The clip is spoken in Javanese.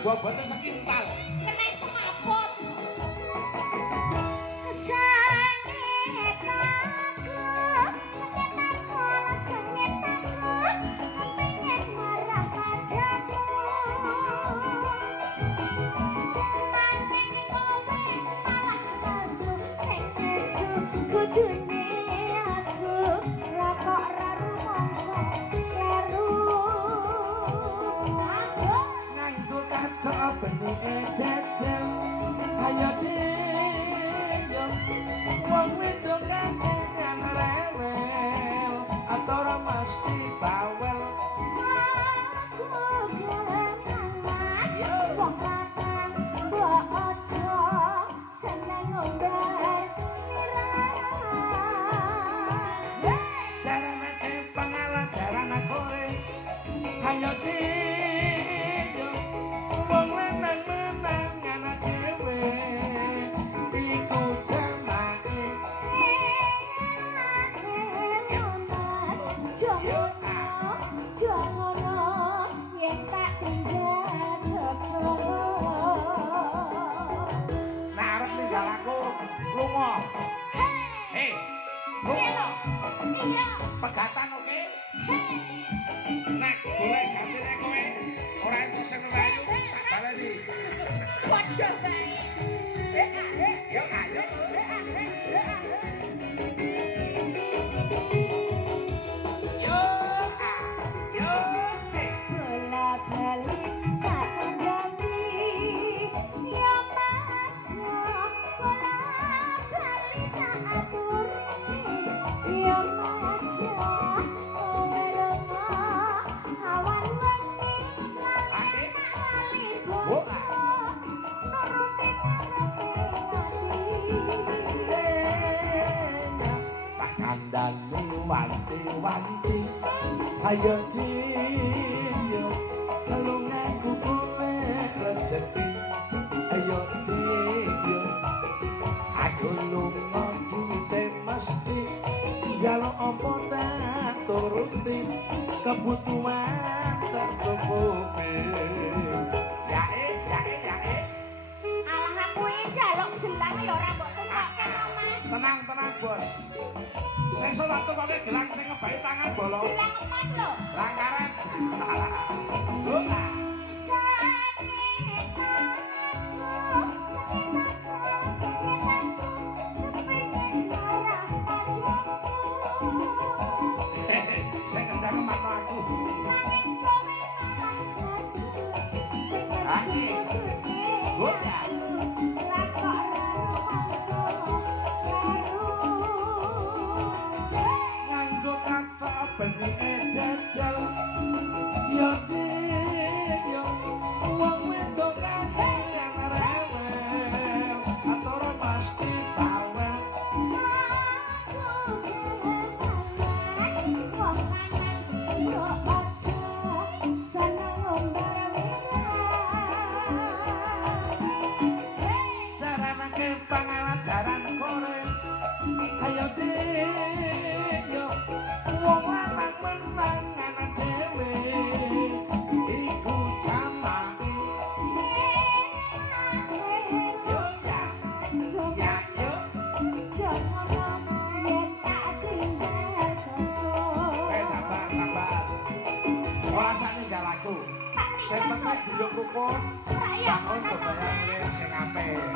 Bobotnya sekintal. Kena semaput. Pegatan oke? Nek boleh gantine kowe ora entuk sing melayu tak baleni. Padha bae. Yo ayo. Kandhane wanti-wanti ayo diyo telunganku golek rezeki ayo diyo aku lunga duwite mesti njaluk apa tak turuti kebutuhan tercukupi Yae. Alah aku iki njaluk gelang ya ora mbok tukokke to, Mas. Tenang bos. Sesuk tak tukokke gelang sing ngebai tangan bolong. Gelang emas lho. Langkaran. Saya kendang mata aku. Nganggo kata benike jajal ya Ora sak ninggal aku. Sing penting guyub rukun. Ora iya. Bangun bebayang sing apik.